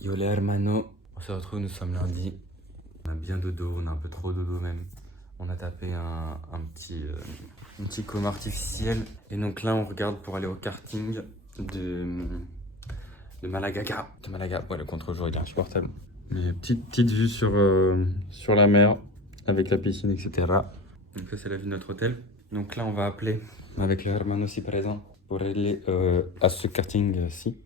Yo les hermano, on se retrouve, nous sommes lundi. On a bien dodo, on a un peu trop dodo même. On a tapé un petit coma artificiel. Et donc là, on regarde pour aller au karting de Malaga. De Malaga, ouais, le contre-jour il est insupportable. Mais petite vue sur la mer, avec la piscine, etc. Donc ça, c'est la vue de notre hôtel. Donc là, on va appeler avec le hermano aussi présent pour aller à ce karting-ci.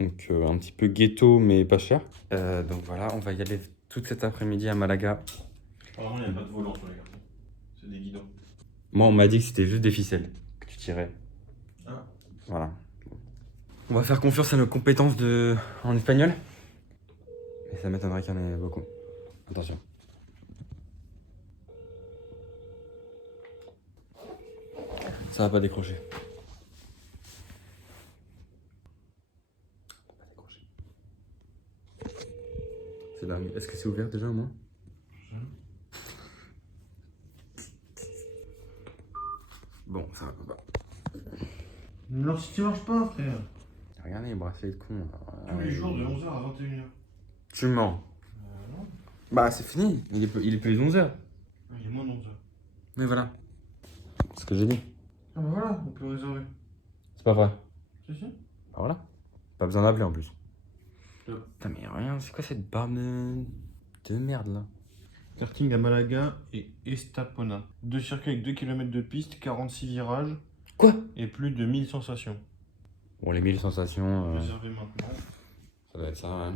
Donc un petit peu ghetto mais pas cher. Donc voilà, on va y aller toute cet après-midi à Malaga. Apparemment, il n'y a pas de volant sur les cartons. C'est des guidons. Moi, on m'a dit que c'était juste des ficelles que tu tirais. Ah. Voilà. On va faire confiance à nos compétences en espagnol. Mais ça m'étonnerait qu'il y en ait beaucoup. Attention. Ça va pas décrocher. C'est dingue. Est-ce que c'est ouvert déjà au moins? Bon, ça va pas. Alors si tu marches pas, frère. Regardez les bracelets de con. Tous les jours de 11h à 21h. Tu mens. Non. Bah c'est fini. Il est plus 11h. Il est moins de 11h. Mais voilà. C'est ce que j'ai dit. Ah bah voilà, on peut réserver. C'est pas vrai. Si, si. Bah voilà. Pas besoin d'appeler en plus. Top. Putain mais rien, c'est quoi cette barbe de merde là? Karting à Malaga et Estapona. 2 circuits avec 2 km de piste, 46 virages. Quoi? Et plus de 1000 sensations. Bon les 1000 sensations, Réservé maintenant. ça doit être ça, ouais.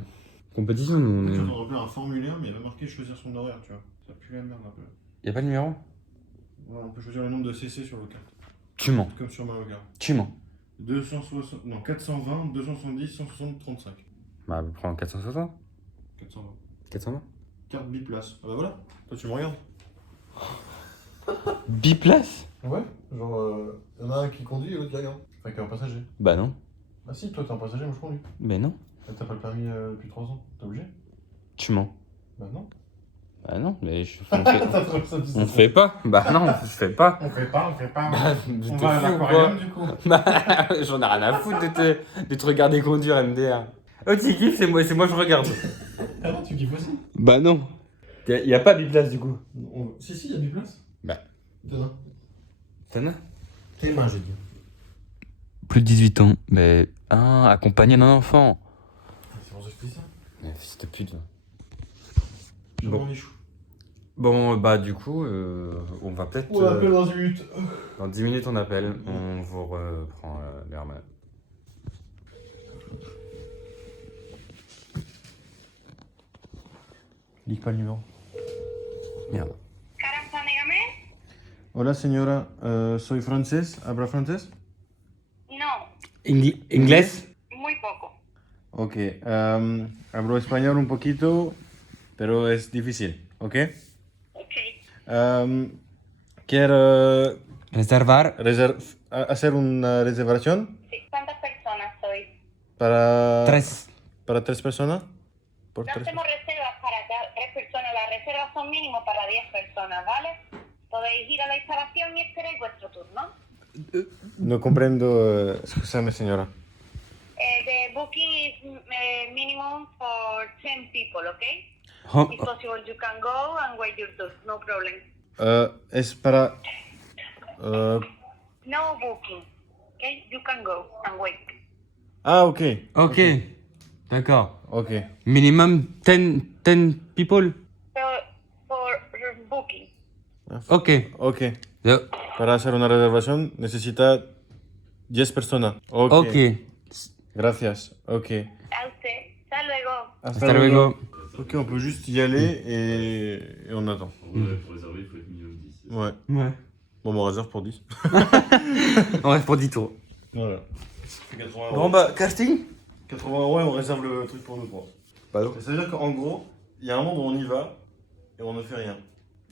Compétition, nous on Je est... suis en train de remplir un formulaire, mais il va marquer choisir son horaire, tu vois. Ça pue la merde un peu. Y'a pas de numéro? Ouais, on peut choisir le nombre de CC sur le kart. Tu mens. Comme sur Mario Kart. Tu mens. 260, non, 420, 270, 160, 35. Bah prends 460. 420. 420. Carte biplace. Ah bah voilà, toi tu me regardes. Biplace? Ouais, genre, y en a un qui conduit et l'autre qui regarde. Enfin, qui est un passager. Bah non. Ah si, toi t'es un passager, moi je conduis. Mais non. Et t'as pas le permis depuis 3 ans, t'es obligé? Tu mens. Bah non. Bah non, mais T'as trouvé ça on fait pas. Bah non, je fais pas. On fait pas. Bah, On va à l'aquarium du coup. Bah, j'en ai rien à foutre de te regarder conduire, MDR. Oh, tu kiffes, c'est moi je regarde. Ah non, tu kiffes aussi. Bah non. Y a pas biplace du coup. Si, si, y a biplace. Bah. T'en T'en as? Tes mains, j'ai dit. Plus de 18 ans, mais accompagné d'un enfant. C'est pour ça que je te dis ça. Mais fils de pute. Je Bon. m'en Michou. Bon, bah du coup, on va peut-être... On l'appelle dans 10 minutes. Dans 10 minutes, on appelle. On vous reprend l'hermano. Lis pas le numéro. Merde. Caramba, dígame. Hola señora, soy francés. ¿Habla francés? No, Inglés? muy poco. Ok, hablo español un poquito, pero es difícil, ¿ok? Ok. Quiero Reservar. hacer una reservación Sí. ¿Cuántas personas sois? para... 3. ¿Para 3 personas? ¿Por No 3? hacemos reservas para 3 personas. Las reservas son mínimo para 10 personas, ¿vale? Podéis ir a la instalación y esperáis vuestro turno. No comprendo, scusami señora. The booking is minimum for 10 people, okay? If possible, you can go and wait your turn. No problem. Es para... No booking, okay? You can go and wait. Ah, ok. Ok. D'accord. Ok. Minimum 10 people. So, for booking. Ok. Ok. Yo- Para hacer una reservación necesita 10 personas. Ok. Ok. Gracias. Ok. A usted. Hasta luego. Hasta luego. Ok, on peut juste y aller et on attend. Ouais, pour réserver, il faut être minimum 10. Ouais. Ouais. Bon, on réserve pour 10. On reste pour 10 tours. Voilà. 80 Bon bah, casting. 80 € et on réserve le truc pour nous trois. Bah non. Et ça veut dire qu'en gros, il y a un monde où on y va et on ne fait rien.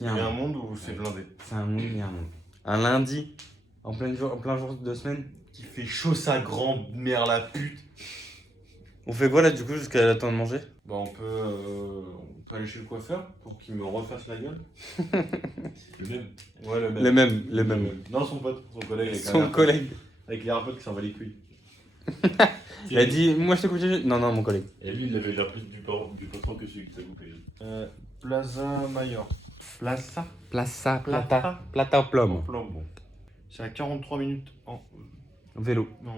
Il Il y a un monde où c'est blindé. C'est un monde, il y a un monde. Un lundi, en plein jour de semaine. Qui fait chaud sa grand-mère la pute. On fait quoi là du coup jusqu'à la temps de manger? Bah on peut aller chez le coiffeur pour qu'il me refasse la gueule. Le même. Ouais, le même. Les mêmes. Non, son pote, son collègue. Avec Son collègue. Avec les AirPods qui s'en va les couilles. Il a dit, moi je te coupe. Non, non, mon collègue. Et lui, il avait l'air plus du patron que celui qui t'a coupé. Plaza Mayor. Plaza Plaza, Plata. plata au plomb. Bon. C'est à 43 minutes en Vélo. non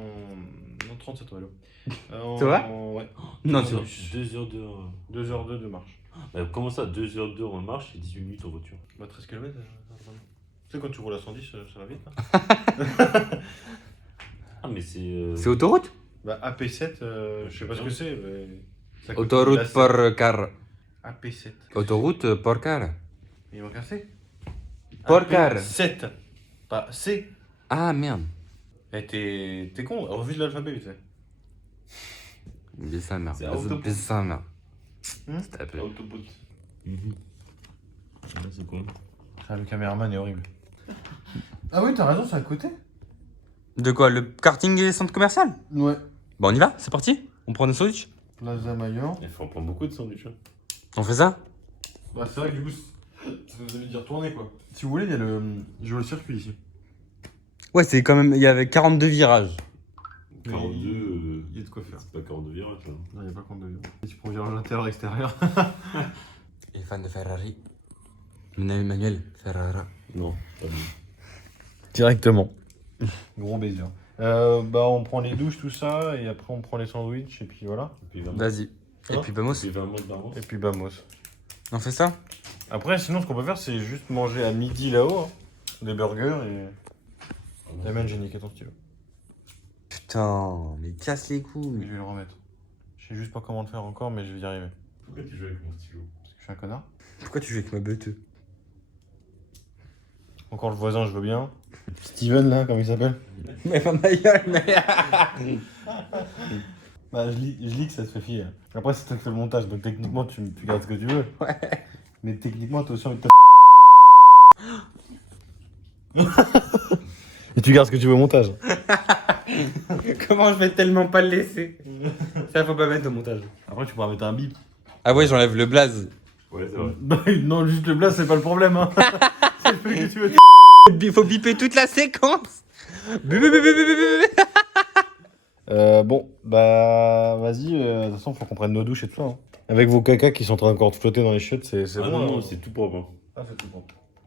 37 en vélo. C'est vrai? Ouais. Non, Deux c'est heures. 2h02 de marche. Comment ça, 2h02 en marche et 18 minutes en voiture? Bah 13 km. Tu sais quand tu roules à 110, ça va vite. Hein. Ah, mais c'est. C'est autoroute? Bah AP7, je sais pas ce que c'est. Mais ça coûte Autoroute 1000 por car. AP7. Autoroute por car. Il manque un C. Por car. AP7. Pas C. Ah merde. Eh, t'es con, refuse l'alphabet vite fait. Bis sa mère. C'est autoroute. Bis sa mère. Hmm? S'il te plaît. Autoput. C'est quoi? Ah, le caméraman est horrible. Ah oui, t'as raison, c'est à côté. De quoi? Le karting et centre commercial? Ouais. Bon, on y va? C'est parti? On prend nos sandwichs? Plaza Mayor. Il faut en prendre beaucoup de sandwichs. Hein. On fait ça? Bah c'est vrai que du coup, ça nous avait dit retourner quoi. Si vous voulez, il y a le circuit ici. Ouais, c'est quand même. Il y avait 42 virages. 42. Il y a de quoi faire. C'est pas 42 virages. Hein. Non, il n'y a pas compte de tu prends virage intérieur, extérieur. Il est fan de Ferrari. Emmanuel Ferrara. Non, pas bien. Directement. Gros baiser. Bah on prend les douches, tout ça, et après on prend les sandwichs, et puis voilà. Et puis 20 Vas-y. Et Hein? puis vamos. Et puis 20 mois de Barros. Et puis bamos. On fait ça? Après, sinon, ce qu'on peut faire, c'est juste manger à midi là-haut, hein. Des burgers, et... La main, j'ai niqué ton stylo. Putain, mais casse les Je couilles. vais le remettre. Je sais juste pas comment le faire encore, mais je vais y arriver. Pourquoi tu joues avec mon stylo? Parce que je suis un connard. Pourquoi tu joues avec ma bête? Encore le voisin, je veux bien. Steven, là, comme il s'appelle. Mais ma gueule, mais. Bah, je lis que ça te fait fier. Après, c'est toi qui fais le montage, donc techniquement, tu gardes ce que tu veux. Ouais. Mais techniquement, t'as aussi envie de te. Et tu gardes ce que tu veux au montage. Comment je vais tellement pas le laisser? Ça, faut pas mettre au montage. Après, tu pourras mettre un bip. Ah ouais, j'enlève le blaze. Ouais, c'est vrai. Bah, non, juste le blast, c'est pas le problème. Hein. C'est le fait que tu veux. Il faut biper toute la séquence. Bip, bip, bip, bip, bip, bip. Bon, bah, vas-y. De toute façon, faut qu'on prenne nos douches et tout ça. Hein. Avec vos cacas qui sont en train encore de flotter dans les chiottes, c'est Ah bon. non, hein. non, c'est tout propre. Hein. Ah, c'est tout bon.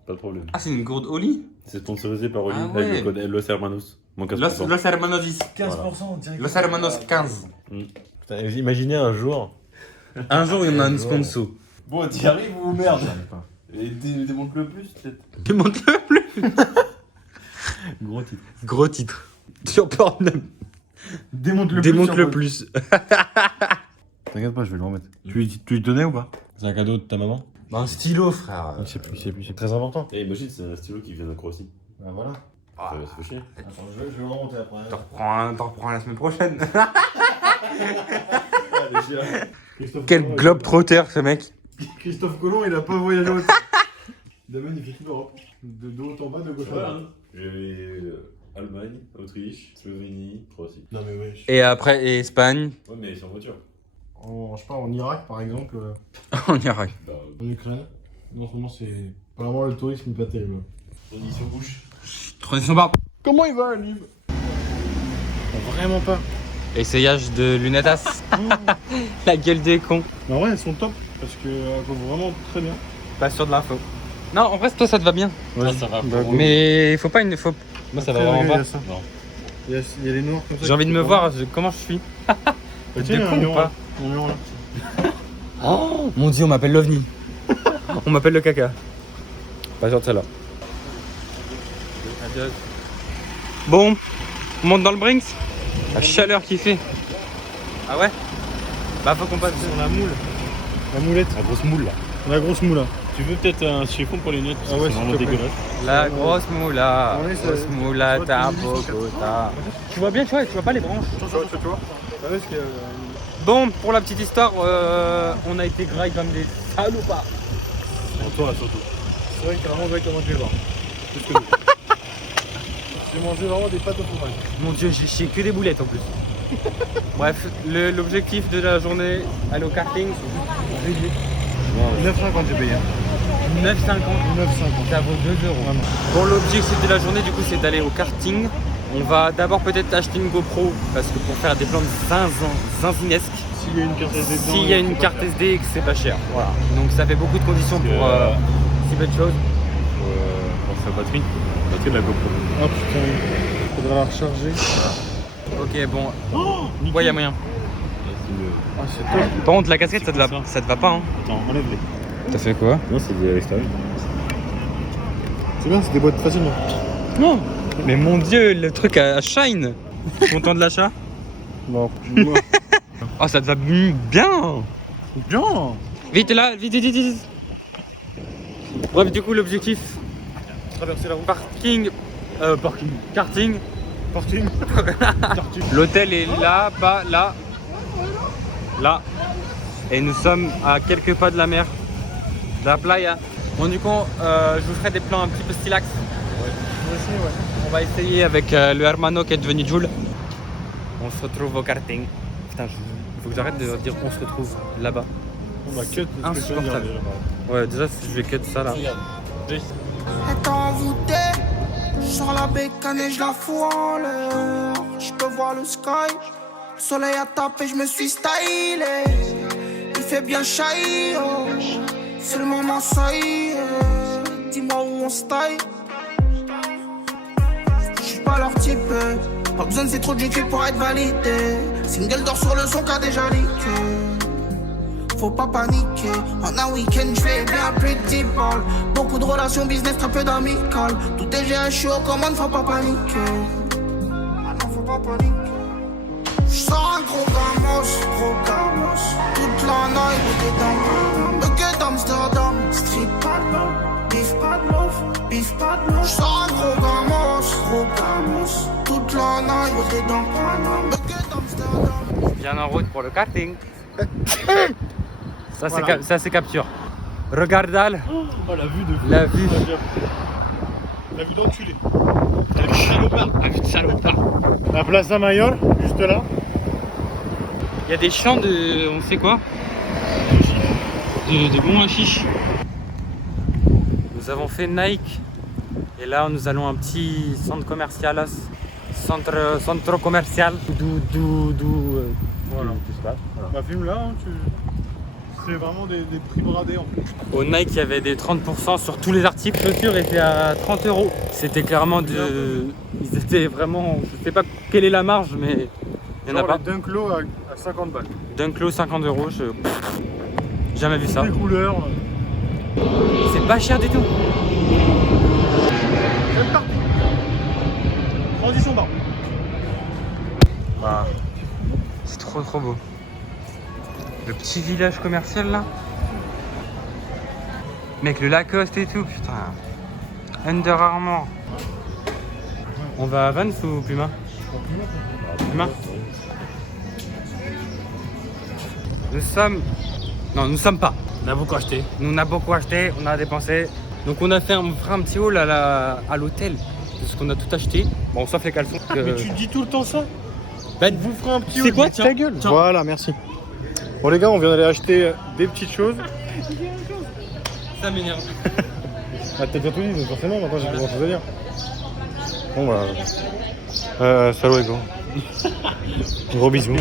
Pas de problème. Ah, c'est une gourde au lit? C'est sponsorisé par Oli Ah avec ouais. le code Los Hermanos. Moins 15%. Los Hermanos 10. 15% direct. Los Hermanos 15. Putain, imaginez un jour. Un jour, il y en a un sponsor. Bon, t'y arrives ou merde? Et démonte le plus, peut-être. Démonte-le plus. Gros titre. Gros titre. Sur Pornhub. Démonte le Démonte le plus. T'inquiète pas, je vais le remettre. Tu lui tenais ou pas? C'est un cadeau de ta maman? Un stylo, frère. Je sais plus, c'est très important. Et imagine, c'est un stylo qui vient de Croatie. Bah voilà. Ça va se faire chier. Attends, je vais le remonter après. T'en reprends la semaine prochaine. Christophe Quel Colomb, globe-trotter, ce mec. Christophe Colomb, il a pas voyagé au de magnifique Europe. De haut en bas, de gauche à droite. J'avais Allemagne, Autriche, Slovénie, Croatie. Non mais ouais. Et après, et Espagne. Ouais, mais c'est en voiture. Je sais pas, en Irak par exemple, En Irak. Bah, en Ukraine. En ce moment, c'est. Apparemment, le tourisme n'est pas terrible. condition bouche. Transition barbe. Comment il va, un livre? Vraiment pas. Essayage de lunetas. La gueule des cons. Mais en vrai, elles sont top parce que elles vont vraiment très bien. Pas sûr de l'info. Non, en vrai, toi, ça te va bien. Ouais, ça va. Mais faut pas une. Faut... Moi, ça va vraiment pas. Non. Il y a les noirs comme ça. J'ai envie de me voir comment je suis. Tiens, de con ou pas? Oh mon dieu, on m'appelle l'OVNI. On m'appelle le caca. Pas sûr de celle-là. Bon, on monte dans le Brinks. La chaleur qu'il fait. Ah ouais? Bah faut qu'on passe Sur la moule. La moulette. La grosse moule là. La grosse moule. Tu veux peut-être un chiffon pour les notes? Ah ouais, c'est s'il vraiment te plaît. dégueulasse. la grosse moula. On est sur- Grosse moula, sur- ta sur- bogota. Tu vois bien, tu vois pas les branches. Tu vois? Ah ouais, parce que. Bon, pour la petite histoire, on a été graille comme des salopards. Pour toi surtout. C'est vrai que carrément, on dirait comment tu es voir. Plus que nous. J'ai mangé vraiment des pâtes au fromage. Mon dieu, j'ai chié que des boulettes en plus. Bref, l'objectif de la journée, aller au karting, c'est juste 9,50 j'ai payé. 9,50. 9,50. Ça vaut 2 euros. Bon, l'objectif de la journée, du coup, c'est d'aller au karting On va d'abord peut-être acheter une GoPro parce que pour faire des plans zinzinesques, S'il y a une carte SD dedans, s'il y a une carte SD et que c'est pas cher. Voilà. Donc ça fait beaucoup de conditions pour si peu de choses. Pour sa batterie de la GoPro. Oh putain, faudra la recharger. Ok, bon. Oh, Ouais, y a moyen. Ah, c'est top. Par contre, la casquette, ça te va pas. Hein. Attends, enlève-les. T'as fait quoi? Non, c'est à l'extérieur. C'est bien, c'est des boîtes facilement. Non. Mais mon dieu, le truc à shine. Content de l'achat? Non. Oh, ça te va bien. Bien. Vite là, vite. Bref, du coup, l'objectif, Traverser la route. karting. Parking. L'hôtel est là, pas là. Là. Et nous sommes à quelques pas de la mer. De la playa. Bon, du coup, je vous ferai des plans un petit peu stylax. On va essayer avec le hermano qui est devenu Jules. On se retrouve au karting. Putain, il faut que j'arrête de dire on se retrouve là-bas. On va cut ce que tu viens de dire, Insupportable. déjà. Ouais, déjà, je vais cut ça là. est envoûté. Je sors la bécane et je la fous en l'air. Je peux voir le sky. Le soleil a tapé, je me suis stylé. Il fait bien chahi, oh. C'est le moment, ça y est. Dis-moi où on se taille. Je suis pas leur type. Pas besoin de ces trop de cul pour être validé. Single d'or sur le son qu'a déjà leaké. Faut pas paniquer, en un week-end je fais bien plus de 10 balles. Beaucoup de relations business, très peu d'amical. Tout est géré, je suis aux commandes, faut pas paniquer. Ah non, faut pas paniquer. J'sors un gros gamos. Toute la night, où t'es dans le quai d'Amsterdam. Street pas de love, bif pas de love. J'sors un gros gamos. Toute la night, où t'es dans le quai d'Amsterdam. Bien en route pour le karting. Ça c'est capture. Regardal, Oh, la vue de fou. la vue. La vue d'enculé. La vue de salopard. La vue de salopard. La Plaza Mayor, juste là. Il y a des champs de. On sait quoi? De bons chiches. Nous avons fait Nike. Et là nous allons à un petit centre commercial. Centre commercial. Voilà. Tout se passe. Bah filme là, hein, c'est vraiment des prix bradés en plus. Au Nike, il y avait des 30% sur tous les articles. Les chaussures étaient à 30 €. C'était clairement de. Ils étaient vraiment. Je sais pas quelle est la marge, mais il n'y en a pas. Les Dunklo à 50 balles. Dunklo 50 €. Jamais vu ça. Les couleurs. C'est pas cher du tout. C'est parti. Transition bas. Bah, c'est trop beau. Le petit village commercial là. Mec, le Lacoste et tout, putain. Under Armour. On va à Vans ou Puma? Puma. Nous sommes pas. On a beaucoup acheté. Nous on a beaucoup acheté, on a dépensé. Donc on fera un petit haul à l'hôtel de ce qu'on a tout acheté. Bon, sauf les caleçons. Mais tu dis tout le temps ça. Ben, Vous ferez un petit c'est haut, quoi, mais tiens, ta gueule. tiens. Voilà, merci. Bon les gars, on vient d'aller acheter des petites choses. ça m'énerve. Ah, t'as déjà tout dit, donc forcément, maintenant j'ai plus grand chose à dire. Bon bah. Salut les gars. Gros bisous.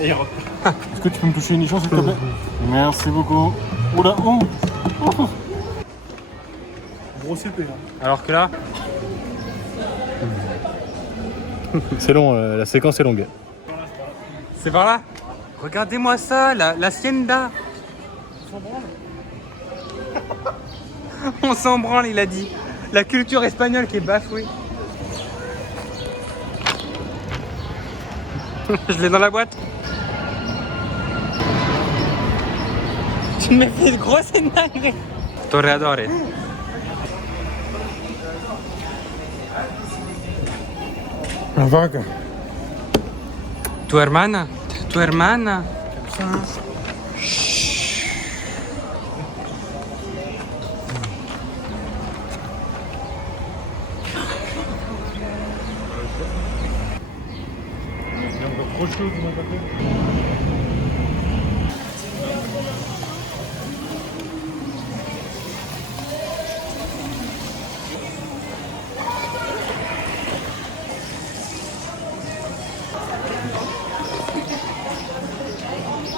Est-ce que tu peux me toucher une nichon s'il te plaît? Merci beaucoup. Oula, oh. Gros CP. Alors que là, C'est long, la séquence est longue. c'est par là. Regardez-moi ça, la hacienda. On s'en branle, il a dit. La culture espagnole qui est bafouée. Je l'ai dans la boîte. Tu me fais de grosses dingueries. Toreadores. La vague. Tu hermana? Tu hermana? Il y a encore trop chaud pour m'attaquer.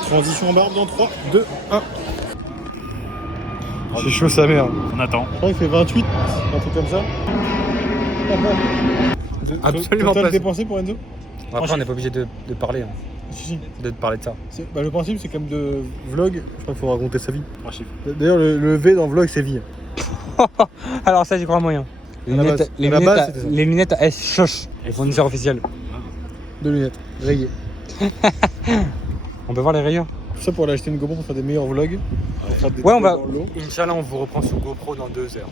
Transition en barbe dans 3, 2, 1. C'est chaud sa mère. On attend. Je crois qu'il fait 28, un truc comme ça. Absolument Total pas. dépensé pour Enzo? Après, on n'est pas obligé de parler, hein, Si. de parler de ça. Bah, le principe, c'est comme de vlog. Je crois qu'il faut raconter sa vie. 3 chiffres. D'ailleurs, le V dans vlog, c'est vie. Alors ça, j'y crois moyen. Les À la lunettes, base- les à la lunettes, base, c'était ça. les lunettes à S choche. Elles fournisseur officiel. 2 lunettes, rayées. On peut voir les rayures? Tout ça pour aller acheter une GoPro pour faire des meilleurs vlogs. Pour faire des Ouais, on va. vidéos dans l'eau. Inch'Allah, on vous reprend sur GoPro dans 2 heures.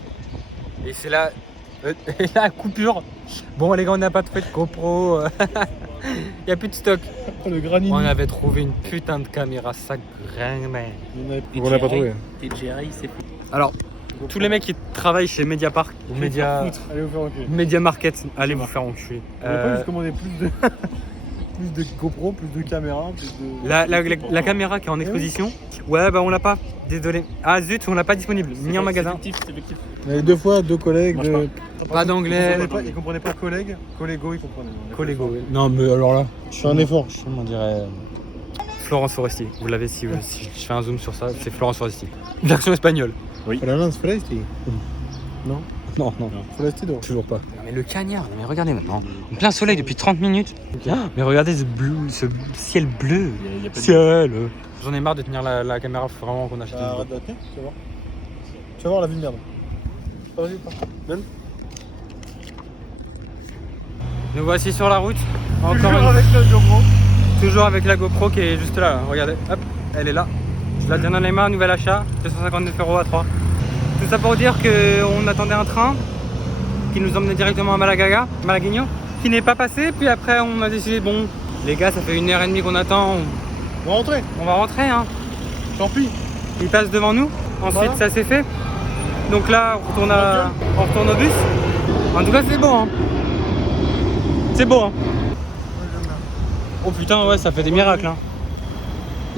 Et c'est là. La coupure. Bon, les gars, on n'a pas trouvé de GoPro. Il n'y a plus de stock. Oh, le granit. On avait trouvé une putain de caméra, ça graine. On l'a pas trouvé. Alors, tous les mecs qui travaillent chez Mediapark ou Media Allez vous faire enculer. Media Market, allez vous faire enculer. On va pas juste commander plus de. Plus de GoPro, plus de caméras, plus de. La caméra qui est en exposition, ouais, bah on l'a pas, désolé. Ah zut, on l'a pas disponible, ni en magasin. C'est effectif. On avait 2 fois 2 collègues. Pas d'anglais. Ils comprenaient pas collègues. Collego, ils comprenaient. Collego. Non, mais alors là, Je fais un effort. on dirait Florence Foresti. Vous l'avez si je fais un zoom sur ça, c'est Florence Foresti. Version espagnole. La lance Foresti. Non. Non, non, Foresti, non. toujours pas. Mais le cagnard, mais regardez maintenant, en plein soleil depuis 30 minutes. Mais regardez ce ciel bleu. Il y a pas de... Ciel. J'en ai marre de tenir la caméra, faut vraiment qu'on achète une Arrête bonne. d'attendre, tu vas voir. Tu vas voir la vie de merde. Vas-y, pars. Donne. Nous voici sur la route. Encore Toujours une avec la GoPro. Toujours avec la GoPro qui est juste là, regardez, hop, elle est là. Je la donne à Neymar, nouvel achat, 259 € à 3. Tout ça pour dire qu'on attendait un train qui nous emmenait directement à Malagueño, qui n'est pas passé, puis après on a décidé, bon, les gars, ça fait 1h30 qu'on attend, On va rentrer. on va rentrer, hein. Tant pis. Il passe devant nous, ensuite Voilà. ça s'est fait. Donc là, on retourne au bus. En tout cas, c'est beau, hein. C'est beau, hein. Oh putain, ouais, ça fait des miracles, hein.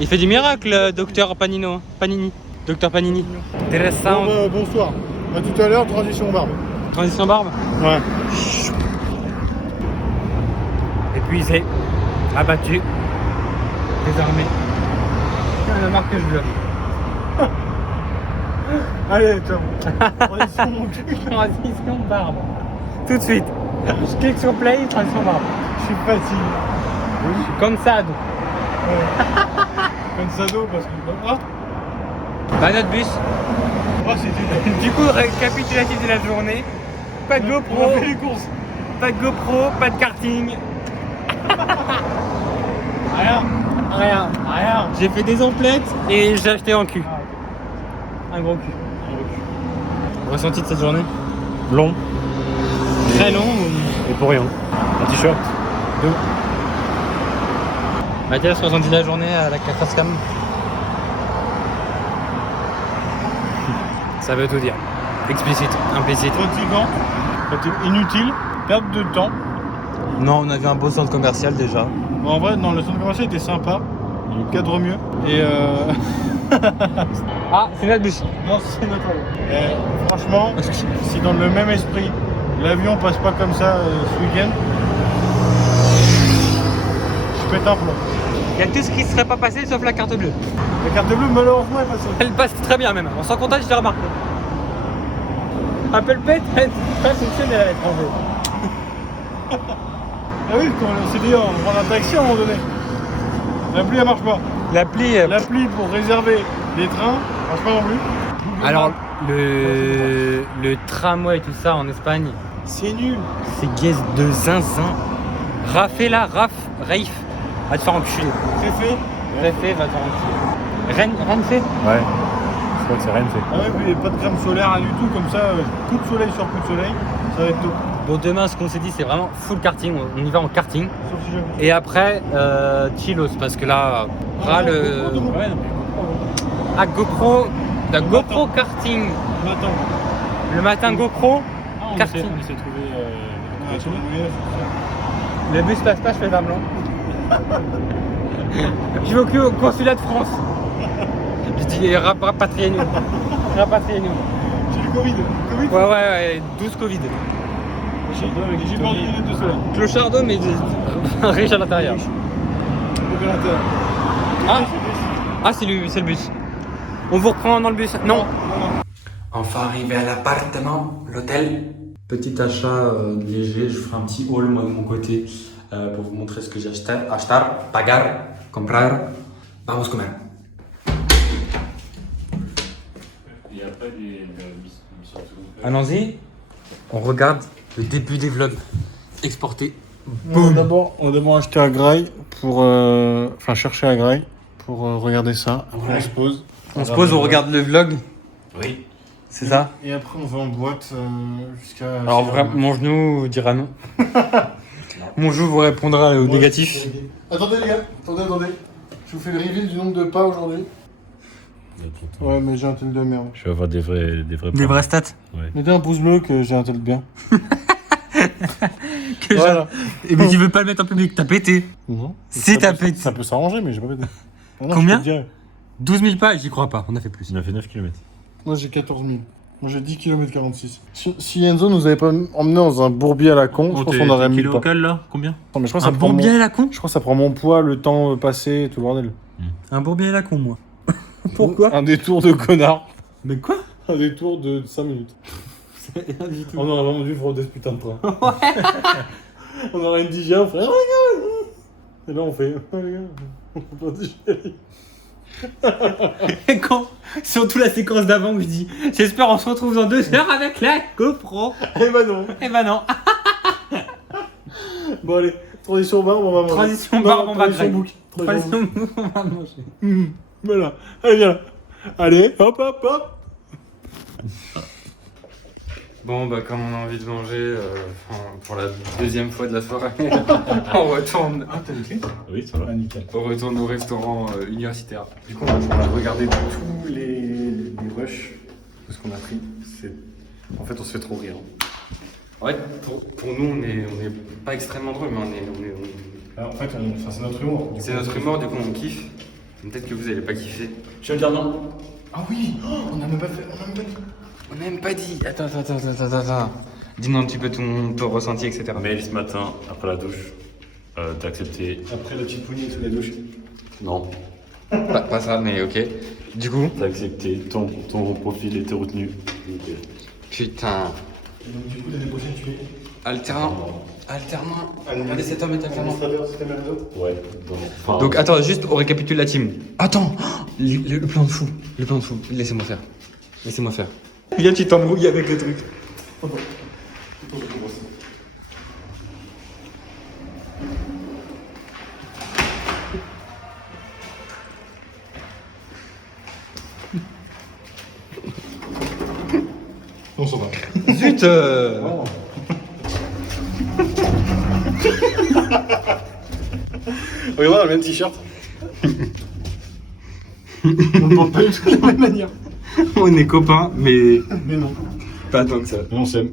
Il fait des miracles, docteur Panino, Panini. Docteur Panini. Intéressant. Bon, bonsoir. À tout à l'heure, transition barbe. Transition barbe. Ouais. Épuisé. Abattu. Désarmé. La marque que je veux. Allez, ciao. Transition mon cul. Transition barbe. Tout de suite. Je clique sur play, transition barbe. Je suis fatigué. Comme ça. Comme Sado parce que. Ah, Bah notre bus. c'était. Du coup, récapitulatif de la journée. Pas de On GoPro, a fait les courses. pas de GoPro, pas de karting. Rien. Rien. Rien. J'ai fait des emplettes et j'ai acheté un cul. Un gros cul. Ressenti de cette journée? Long. Très long. Et pour rien. Un t-shirt. Mathias, ressenti de la journée à la Cafascam. Ça veut tout dire. Explicite, implicite. Fatigant. C'était inutile. Perte de temps. Non, on avait un beau centre commercial déjà. Bon, en vrai, non, le centre commercial était sympa. Il cadre mieux. Et Ah, c'est notre bus. non, c'est notre avion. Et franchement, si dans le même esprit, l'avion passe pas comme ça ce week-end, je pète un plomb. Il y a tout ce qui serait pas passé sauf la carte bleue. La carte bleue, malheureusement, est passée. Elle passe très bien même. Sans comptage, je l'ai remarqué. Apple Pay, elle fonctionne à l'étranger. Ah oui, on s'est dit, on prend un taxi à un moment donné. L'appli, elle marche pas. L'appli. L'appli pour réserver les trains, marche pas non plus. Alors, le tramway et tout ça en Espagne, C'est nul. c'est gaze de zinzin. Rafe Raif, va te faire enculer. C'est fait. Rafe va te faire enculer. Rennes fait. Ouais. Je crois que c'est rien fait. Ah ouais, puis pas de crème solaire, rien du tout, comme ça, coup de soleil sur coup de soleil, ça va être top. Bon, demain, ce qu'on s'est dit, c'est vraiment full karting. On y va en karting. Sauf si jamais. Et après, chillos, parce que là, le. Ouais, Ah, GoPro. La GoPro karting. attends. Le matin, GoPro. On Karting. essaie de trouver. Attends, oui, Le bus passe pas, je fais d'un blanc. Je vais au consulat de France. Je dis rapatriez-nous. Rapatriez-nous. j'ai le Covid. Ouais, 12 Covid. Avec les gibans de cela. Clochardeux, mais riche à l'intérieur. Ah, c'est le bus. On vous reprend dans le bus. Non. Enfin arrivé à l'appartement, l'hôtel. Petit achat léger, je ferai un petit haul moi de mon côté pour vous montrer ce que j'ai acheté. Achetar, pagar, comprar. Vamos comer. Il n'y a pas des missions secondaires. Allons-y. On regarde le début des vlogs exportés. On a d'abord acheté à Grail pour. Enfin, chercher à Grail pour regarder ça. Après, on se pose. On se pose, on regarde le vlog. Oui. C'est ça. Et après, on va en boîte jusqu'à. Alors, vraiment, mon genou dira non. Mon genou vous répondra au négatif. Attendez, les gars. Attendez. Je vous fais le reveal du nombre de pas aujourd'hui. Ouais, mais j'ai un tel de merde. Je vais avoir des vrais Des vraies stats. Mettez un pouce bleu que j'ai un tel de bien. Que Voilà. Et mais tu veux pas le mettre en public, t'as pété. Non. C'est ta pété. Ça peut s'arranger, mais j'ai pas pété. Non, Combien je peux te dire. 12 000 pas, j'y crois pas, on a fait plus. On a fait 9 km. Moi j'ai 14 000. Moi j'ai 10 km 46. Si Enzo nous avait pas emmené dans un bourbier à la con, je pense qu'on aurait mis pas. local là combien? Non, mais je crois que Un ça prend bourbier mon... à la con Je crois que ça prend mon poids, le temps passé et tout le bordel. Un bourbier à la con, moi. Pourquoi? Un détour de connard. Mais quoi? Un détour de 5 minutes. Rien du tout. On aurait vraiment dû prendre ce putain de train. On aurait une DJI, on ferait oh, les gars. Et là on fait oh, les gars, on peut pas DJI. Et quand, surtout la séquence d'avant où je dis j'espère on se retrouve dans 2 heures avec la GoPro. Eh ben non. Eh ben non. Bon allez, transition barbe, on va manger. Transition Non, barbe, on va transition craquer. bouc. Transition, on va manger. Voilà. Allez viens. Allez, hop hop hop. Bon, bah, comme on a envie de manger pour la deuxième fois de la soirée, on retourne. Ah t'as les clés? Oui, ça va. Ah nickel. On retourne au restaurant universitaire. Du coup, on va regarder tous les rushs de ce qu'on a pris. En fait, on se fait trop rire. Ouais, pour nous, on est pas extrêmement drôle, mais Alors, en fait, c'est notre humour. c'est notre humour, du coup, on kiffe. Peut-être que vous allez pas kiffer. Je vais dire non. Ah oui, on n'a même pas fait. On n'a même pas dit. Attends. Dis-nous un petit peu ton ressenti, etc. Mail ce matin, après la douche, t'as accepté. Après la petite poignée sous la douche. Non. Pas ça, mais ok. Du coup, T'as accepté, ton profil était retenu. Nickel. putain. Et donc, du coup, l'année prochaine, tu fais Alternant. Allez, cet homme est alternant. Ouais. Enfin, Donc, attends, juste on récapitule la team. Attends, le plan de fou. Laissez-moi faire. Viens, tu t'embrouilles avec le truc. On s'en va. Zut Regarde, on a le même t-shirt. On ne porte pas du tout de la même manière. On est copains, mais Mais non. pas tant que ça. Mais on s'aime.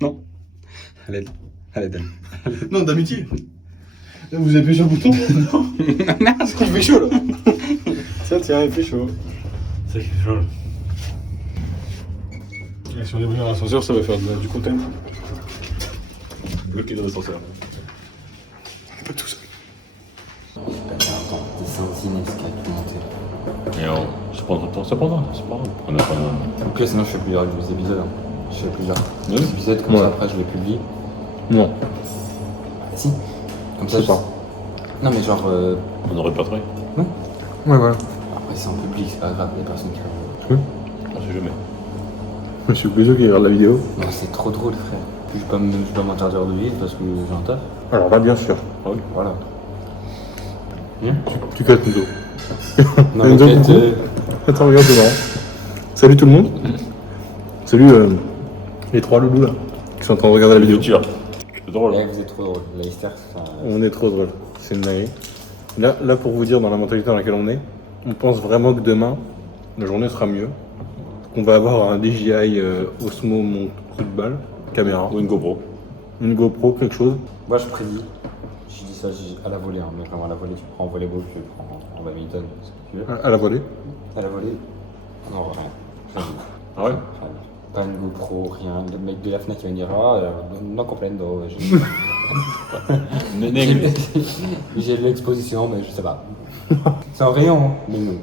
Non. Allez. Non, d'amitié. Là, vous appuyez sur le bouton. Non. Il fait chaud là. Tiens, il fait chaud. ça qui fait chaud. Et si on est venu dans l'ascenseur, ça va faire du content. Bloqué dans l'ascenseur. Pas tout ça. T'es sans Inès qui a tout monté. Mais ça prendra le temps, c'est pas grave. On a pas Ok, sinon je fais plusieurs épisodes. Je fais plusieurs Oui. épisodes, comme ça après je les publie. Non. Si. Comme ça, pas. Non, mais genre. On aurait pas trouvé. Ouais, voilà. Après, c'est en public, c'est pas grave, les personnes qui regardent. On sait jamais. Je suis obligé qu'il regarde la vidéo. Non, c'est trop drôle, frère. Je vais pas m'interdire de vivre parce que j'ai un taf. Alors là, bien sûr. Ah oui. Voilà. Tu casses Enzo. Non, Enzo, mais coucou. Attends, regarde, c'est marrant. Salut tout le monde. Salut les 3 loulous là, qui sont en train de regarder la vidéo. Futur. C'est drôle. Là, vous êtes trop drôle. La Easter, On est trop drôle. C'est une dinguerie. Là, pour vous dire, dans la mentalité dans laquelle on pense vraiment que demain, la journée sera mieux. Qu'on va avoir un DJI Osmo mon coup de balle, caméra, Ou une GoPro. une GoPro, quelque chose. moi, je prédis. Je dis ça à la volée, hein, mais vraiment à la volée. Tu prends en volleyball, tu prends en badminton, ce que tu veux. À la volée. À la volée. Non, rien. Ah ouais. Pas une GoPro, rien. Le mec de la FNAC il va me dire non comprendo. J'ai de l'exposition, mais je sais pas. C'est un rayon, hein, mais non.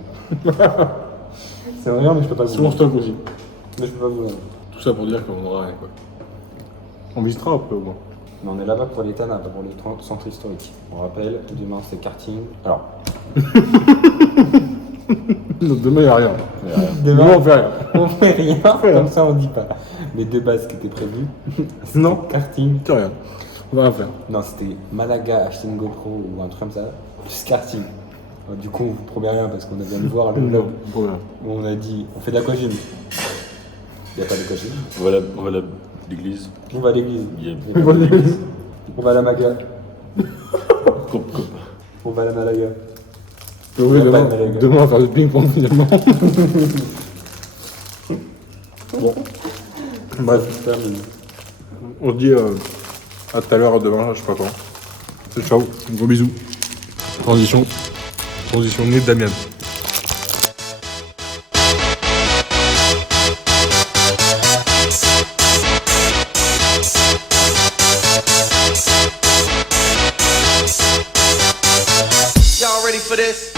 C'est un rayon, mais je peux pas le C'est mon stock aussi. Mais je peux pas vous le Tout ça pour dire qu'on aura quoi. On visitera un peu au moins. Mais on est là-bas pour les TANA, pas pour les centres historiques. On rappelle, demain c'est karting. Alors, Donc demain, il n'y a rien. demain Demain, on fait rien. on fait rien, comme ça on dit pas. Les deux bases qui étaient prévues, Non, karting. c'est rien. On va rien faire. Non, c'était Malaga, acheter une GoPro ou un truc comme ça, plus karting. Alors, du coup, on vous promet rien parce qu'on a bien de voir le vlog Pour rien. où on a dit on fait de l'aquagym. Il n'y a pas d'aquagym. On va à l'église. On va à l'église. Yeah. On va à la Maga. Coupe. On va à la Malaga. Oui, Y a pas demain, de Malaga. demain, on va faire du ping-pong finalement. Bon. Bref, on se dit à tout à l'heure, à demain, je sais pas quand. Ciao, gros bisous. Transition née de Damien. Y'all ready for this?